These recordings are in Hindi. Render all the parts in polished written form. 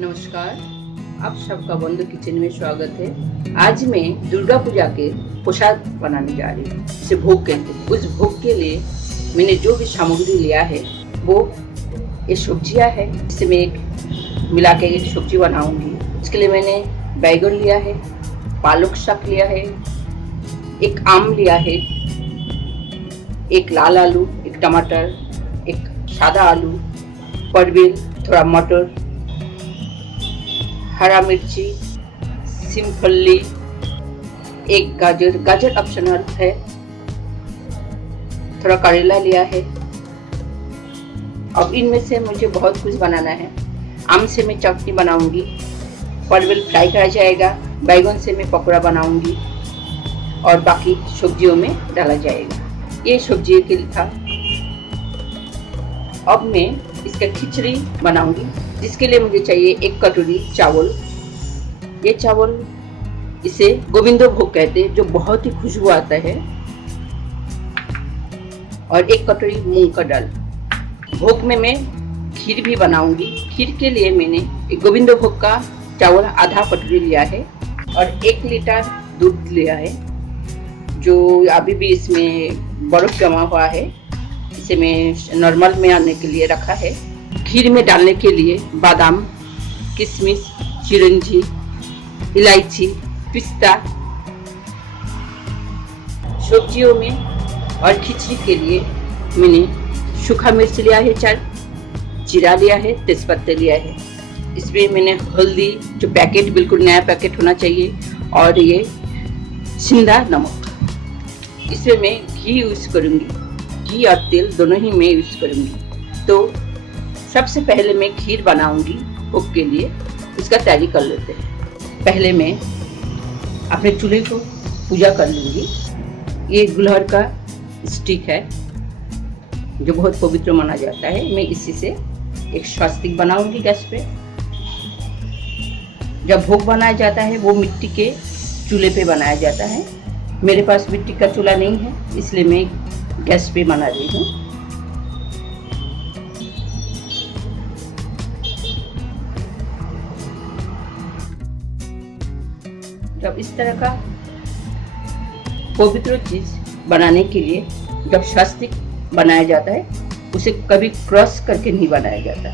नमस्कार, आप सबका बंधु किचन में स्वागत है। आज मैं दुर्गा पूजा के प्रसाद बनाने जा रही हूँ, इसे भोग कहते हैं। उस भोग के लिए मैंने जो भी सामग्री लिया है वो ये सब्जियाँ है, जिससे मैं एक मिला के एक सब्जी बनाऊंगी। इसके लिए मैंने बैगन लिया है, पालक साग लिया है, एक आम लिया है, एक लाल आलू, एक टमाटर, एक सादा आलू, परवल, थोड़ा मटर, हरा मिर्ची, सिमफली, एक गाजर ऑप्शनल है, थोड़ा करेला लिया है। अब इनमें से मुझे बहुत कुछ बनाना है। आम से मैं चटनी बनाऊंगी, परवल फ्राई करा जाएगा, बैगन से मैं पकौड़ा बनाऊंगी और बाकी सब्जियों में डाला जाएगा। ये सब्जी के लिए था। अब मैं इसका खिचड़ी बनाऊंगी, जिसके लिए मुझे चाहिए एक कटोरी चावल। ये चावल इसे गोविंदो भोग कहते हैं, जो बहुत ही खुशबू आता है, और एक कटोरी मूंग का दाल। भोग में मैं खीर भी बनाऊंगी। खीर के लिए मैंने एक गोविंदो भोग का चावल आधा कटोरी लिया है और 1 लीटर दूध लिया है, जो अभी भी इसमें बर्फ जमा हुआ है। इसे मैं नॉर्मल में आने के लिए रखा है। खीर में डालने के लिए बादाम, किशमिश, चिरौंजी, इलायची, पिस्ता। सब्जियों में और खिचड़ी के लिए मैंने सूखा मिर्च लिया है 4, जीरा लिया है, तेजपत्ते लिया है। इसमें मैंने हल्दी, जो पैकेट बिल्कुल नया पैकेट होना चाहिए, और ये सिंधा नमक। इसमें मैं घी यूज करूँगी, घी और तेल दोनों ही मैं यूज करूँगी। तो सबसे पहले मैं खीर बनाऊंगी भोग के लिए, उसका तैयारी कर लेते हैं। पहले मैं अपने चूल्हे को पूजा कर लूँगी। ये गुलहर का स्टिक है, जो बहुत पवित्र माना जाता है। मैं इसी से एक स्वास्तिक बनाऊंगी गैस पे। जब भोग बनाया जाता है वो मिट्टी के चूल्हे पे बनाया जाता है। मेरे पास मिट्टी का चूल्हा नहीं है, इसलिए मैं गैस पे बना रही हूँ। जब इस तरह का पवित्र चीज बनाने के लिए जब स्वास्तिक बनाया जाता है, उसे कभी क्रॉस करके नहीं बनाया जाता।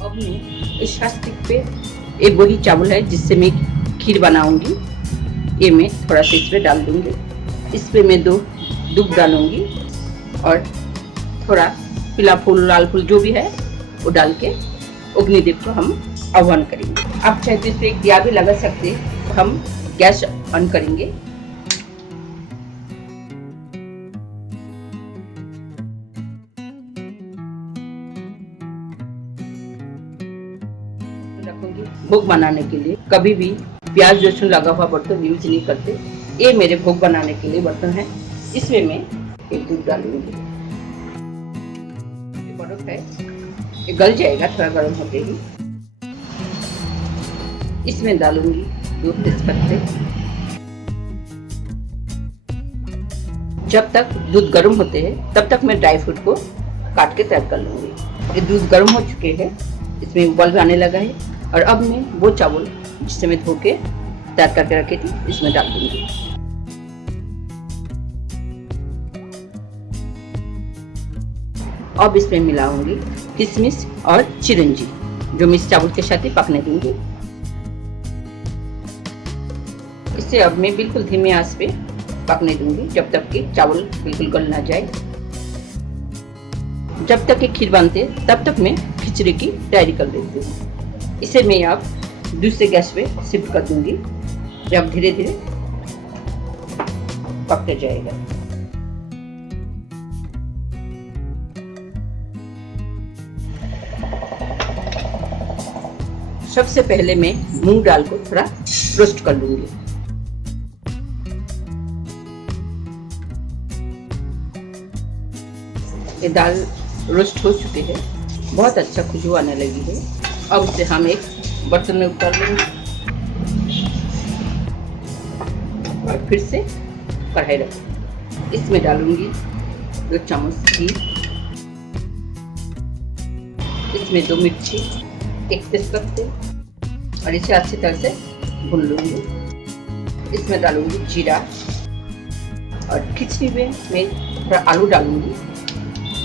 अब मैं इस स्वास्तिक पे एक वही चावल है जिससे मैं खीर बनाऊंगी, ये मैं थोड़ा सा इसमें डाल दूंगी। इस पे मैं 2 दूध डालूंगी और थोड़ा पीला फूल, लाल फूल जो भी है वो डाल के अग्निदेव को हम आह्वान करेंगे। आप चाहे तो इस पे एक दिया भी लगा सकते हैं। तो हम गैस ऑन करेंगे। रखूंगी। भोग बनाने के लिए कभी भी प्याज लहसुन लगा हुआ बर्तन यूज नहीं करते। ये मेरे भोग बनाने के लिए बर्तन है। इसमें मैं एक दूध डालूंगी। बर्फ है, ये गल जाएगा थोड़ा गर्म होते ही। इसमें डालूंगी 2 तेजपत्ते। जब तक दूध गर्म होते हैं तब तक मैं ड्राई फ्रूट को काट के तैयार कर लूंगी। ये दूध गर्म हो चुके हैं, इसमें उबाल आने लगा है, और अब मैं वो चावल जिसे मैं धो के तैयार करके रखी थी इसमें डाल दूंगी। अब इसमें मिलाऊंगी किशमिश और चिरौंजी, जो मैं इस चावल के साथ ही पकने दूंगी। इसे अब मैं बिल्कुल धीमी आंच पे पकने दूंगी, जब तक कि चावल बिल्कुल गल ना जाए। जब तक ये खीर बनते तब तक मैं खिचड़ी की तैयारी कर देती हूँ। इसे मैं अब दूसरे गैस पे शिफ्ट कर दूंगी, जब धीरे धीरे पकते जाएगा। सबसे पहले मैं मूंग दाल को थोड़ा रोस्ट कर लूंगी। ये दाल रोस्ट हो चुके हैं, बहुत अच्छा खुशबू आने लगी है। अब इसे हम एक बर्तन में उतार लेंगे और फिर से कढ़ाई रखें। इसमें डालूंगी 2 चम्मच घी, इसमें 2 मिर्ची, 1 तेजपत्ते और इसे अच्छी तरह से भून लूँगी। इसमें डालूँगी जीरा और खिचड़ी में मैं थोड़ा आलू डालूँगी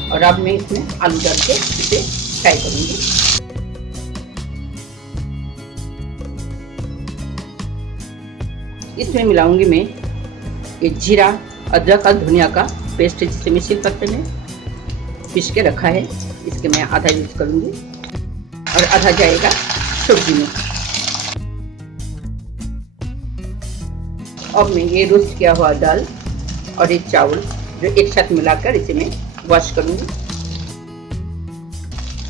और अब मैं इसमें आलू डाल के इसे फ्राई करूँगी। इसमें मिलाऊंगी मैं ये जीरा, अदरक और धनिया का पेस्ट जिसे मैं सिलपत्ते में पीस के रखा है, इसके मैं आधा यूज करूँगी और आधा जाएगा सब्जी में। अब मैं ये रोस्ट किया हुआ दाल और ये चावल जो एक साथ मिलाकर इसे मैं वॉश करूँगी।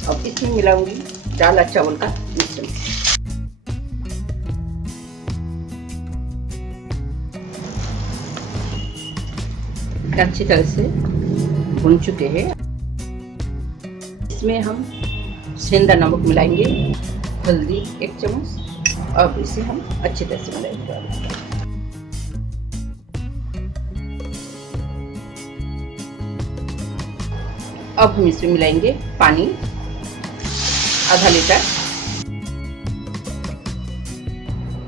अब इसमें मिलाऊंगी दाल और चावल का मिश्रण। अच्छी तरह से भून चुके हैं। इसमें हम सेंधा नमक मिलाएंगे, हल्दी 1 चम्मच। अब इसे हम अच्छी तरह से मिलाएंगे। अब हम इसमें मिलाएंगे पानी आधा लीटर।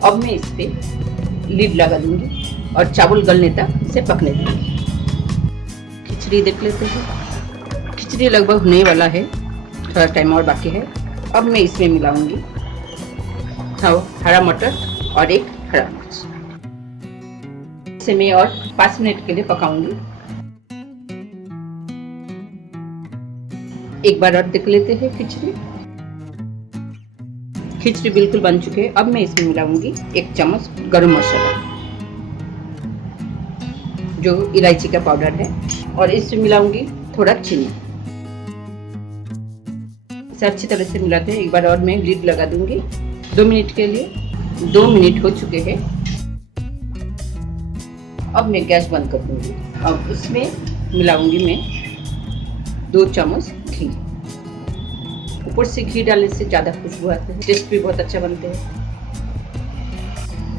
अब मैं इस पे लीड लगा दूंगी और चावल गलने तक इसे पकने दूंगी। खिचड़ी देख लेते हैं। खिचड़ी लगभग होने वाला है, थोड़ा टाइम और बाकी है। अब मैं इसमें मिलाऊंगी हरा मटर और 1 हरा मिर्च। इसे मैं और 5 मिनट के लिए पकाऊंगी। एक बार और देख लेते हैं खिचड़ी। खिचड़ी बिल्कुल बन चुके हैं। अब मैं इसमें मिलाऊंगी 1 चम्मच गरम मसाला जो इलायची का पाउडर है और इसमें मिलाऊंगी थोड़ा चीनी। इसे अच्छी तरह से मिलाते हैं। एक बार और मैं लीड लगा दूंगी 2 मिनट के लिए। 2 मिनट हो चुके हैं। अब मैं गैस बंद कर दूंगी। अब इसमें मिलाऊंगी मैं 2 चम्मच घी। ऊपर से घी डालने से ज़्यादा खुशबू आती है, टेस्ट भी बहुत अच्छा बनते हैं।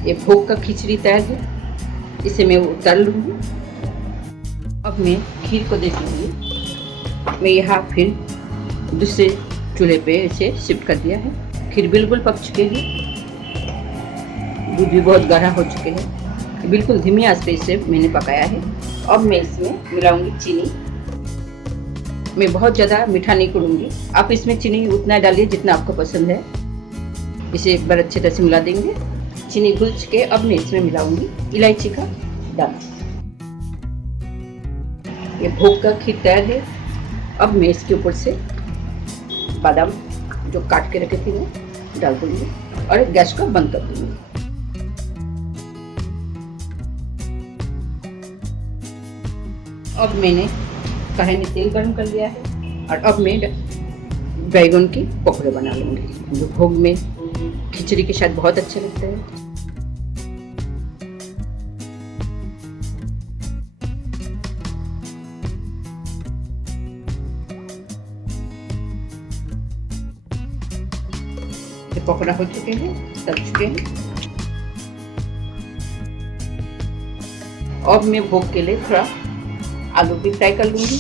ये भोग का खिचड़ी तैयार है, इसे मैं उतार लूँगी। अब मैं खीर को देख लूँगी। मैं यहाँ फिर दूसरे चूल्हे पे इसे शिफ्ट कर दिया है। खीर बिल्कुल पक चुके हैं, दूध भी बहुत गाढ़ा हो चुके हैं। बिल्कुल धीमी आंच पे इसे मैंने पकाया है। अब मैं इसमें मिलाऊंगी चीनी। मैं बहुत ज़्यादा मीठा नहीं करूँगी, आप इसमें चीनी उतना डालिए जितना आपको पसंद है। इसे एक बार अच्छे तरह से मिला देंगे। चीनी घुल चुके। अब मैं इसमें मिलाऊंगी इलायची का दाना। ये भोग का खीर तैयार है। अब मैं इसके ऊपर से बादाम जो काट के रखे थे मैं डाल दूंगी और गैस को बंद कर दूंगी। अब मैंने कढ़ाई में तेल गर्म कर लिया है और अब मैं बैगन की पकौड़े बना लूंगी जो भोग में खिचड़ी के साथ बहुत अच्छे लगते हैं। पकौड़ा हो चुके हैं, तल चुके हैं। अब मैं भोग के लिए थोड़ा आलू भी फ्राई कर लूंगी।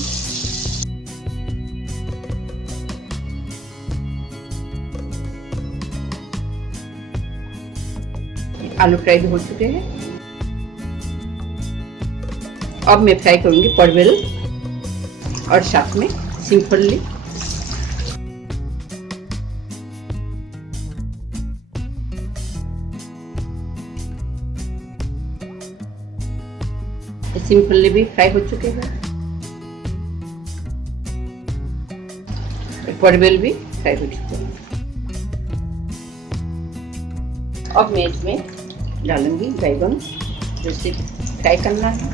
आलू फ्राई भी हो चुके हैं। अब मैं फ्राई करूंगी परवल और साथ में सिंपली भी फ्राई हो चुके हैं। परवल भी फ्राई हो चुके हैं। अब मैं इसमें डालूंगी बैगन जैसे फ्राई करना है।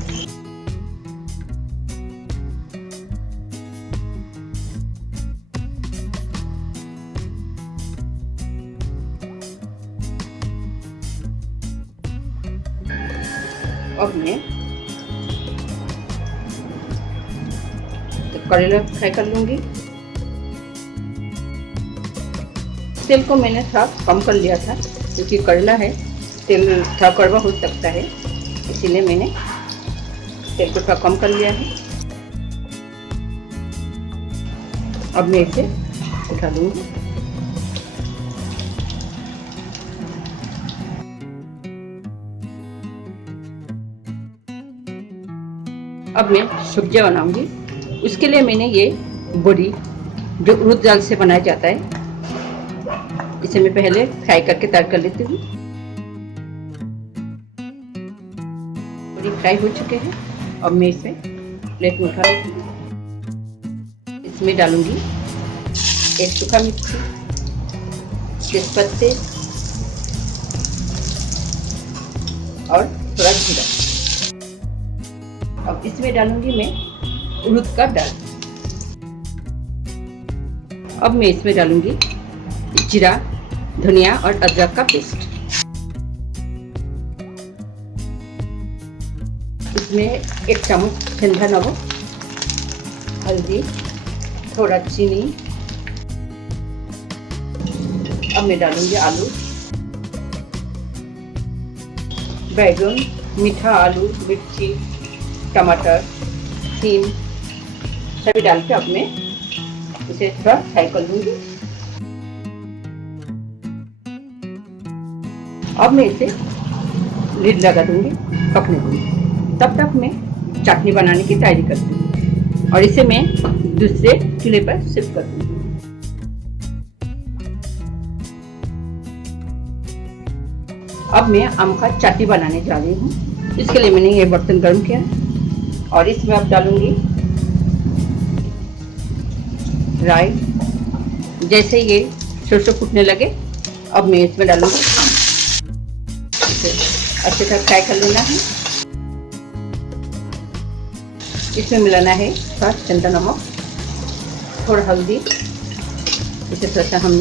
अब मैं करेला फ्राई कर लूंगी। तेल को मैंने थोड़ा कम कर लिया था क्योंकि करेला है, तेल थोड़ा कड़वा हो सकता है, इसीलिए मैंने तेल को थोड़ा कम कर लिया है। अब मैं इसे उठा लूँगी। अब मैं सब्जियाँ बनाऊंगी। उसके लिए मैंने ये बड़ी जो उड़द दाल से बनाया जाता है, इसे मैं पहले फ्राई करके तैयार कर लेती हूँ। बड़ी फ्राई हो चुके हैं। अब मैं इसे प्लेट में उठा लेती हूँ। इसमें डालूंगी एक सूखा मिर्ची, तेजपत्ते और थोड़ा जीरा। अब इसमें डालूंगी मैं उड़द का दाल। अब मैं इसमें डालूंगी जीरा, धनिया और अदरक का पेस्ट। इसमें 1 चम्मच सेंधा नमक, हल्दी, थोड़ा चीनी। अब मैं डालूंगी आलू, बैगन, मीठा आलू, मिर्ची, टमाटर, सीम सभी डाल के अब मैं इसे थोड़ा फ्राई कर लूंगी। अब मैं इसे लिड लगा दूंगी, पकने दूंगी। तब तक मैं चटनी बनाने की तैयारी करती हूँ और इसे मैं दूसरे चूल्हे पर शिफ्ट कर दूंगी। अब मैं आम का चटनी बनाने जा रही हूँ। इसके लिए मैंने ये बर्तन गर्म किया और इसमें अब डालूंगी राई। जैसे ये सरसों फूटने लगे, अब मैं इसमें डालूंगी आम। इसे अच्छे से फ्राई कर लेना है। इसमें मिलाना है थोड़ा सेंधा नमक, थोड़ा हल्दी। इसे थोड़ा सा हम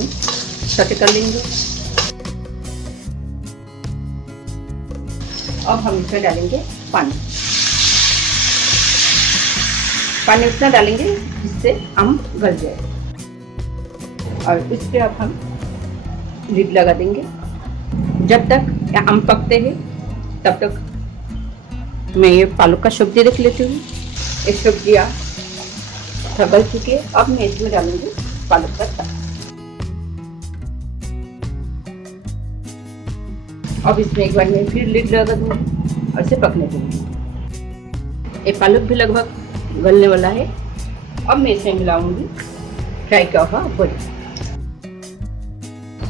सौटे कर लेंगे। अब हम इसमें डालेंगे पानी। पानी उतना डालेंगे जिससे आम गल जाए और इस पे अब हम लिड लगा देंगे। जब तक आम पकते हैं तब तक मैं ये पालक का सब्जी देख लेती हूँ। ये सब्जियाँ गल चुकी है। अब मैं इसमें डालूंगी पालक का साग। अब इसमें एक बार मैं फिर लिड लगा दूंगी और इसे पकने दूंगी। ये पालक भी लगभग गलने वाला है। अब मैं इसमें मिलाऊंगी फ्राई किया हुआ बड़ी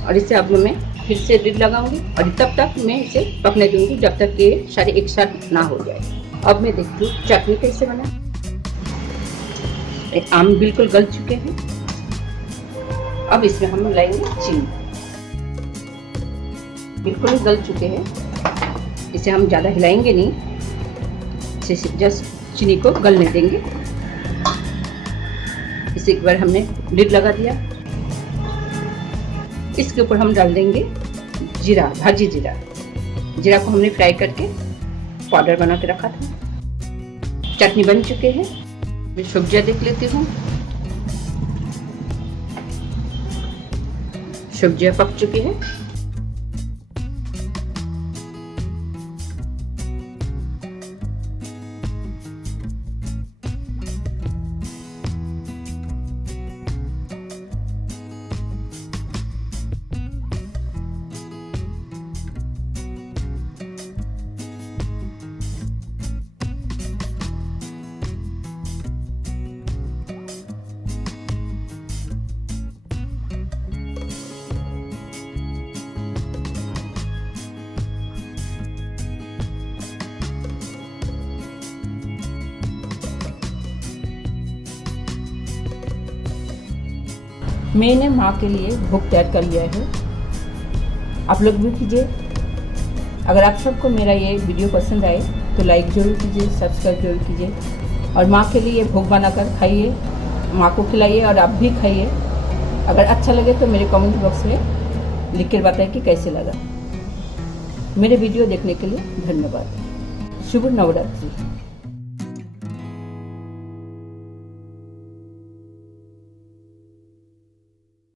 और इसे अब मैं फिर से लिड लगाऊंगी और तब तक मैं इसे पकने दूंगी जब तक ये सारे एक साथ ना हो जाए। अब मैं देखती हूँ चटनी कैसे बना। आम बिल्कुल गल चुके हैं। अब इसमें हम मिलाएंगे चीनी। बिल्कुल ही गल चुके हैं। इसे हम ज़्यादा हिलाएंगे नहीं, इसे जस्ट चीनी को गलने देंगे। इसे एक बार हमने लिड लगा दिया। इसके ऊपर हम डाल देंगे जीरा, भाजी जीरा। जीरा को हमने फ्राई करके पाउडर बना के रखा था। चटनी बन चुके हैं। मैं सब्जियां देख लेती हूँ। सब्जियां पक चुकी हैं। मैंने माँ के लिए भोग तैयार कर लिया है। आप लोग भी कीजिए। अगर आप सबको मेरा ये वीडियो पसंद आए तो लाइक ज़रूर कीजिए, सब्सक्राइब जरूर कीजिए और माँ के लिए भोग बनाकर खाइए, माँ को खिलाइए और आप भी खाइए। अगर अच्छा लगे तो मेरे कमेंट बॉक्स में लिख कर बताएं कि कैसे लगा। मेरे वीडियो देखने के लिए धन्यवाद। शुभ नवरात्रि।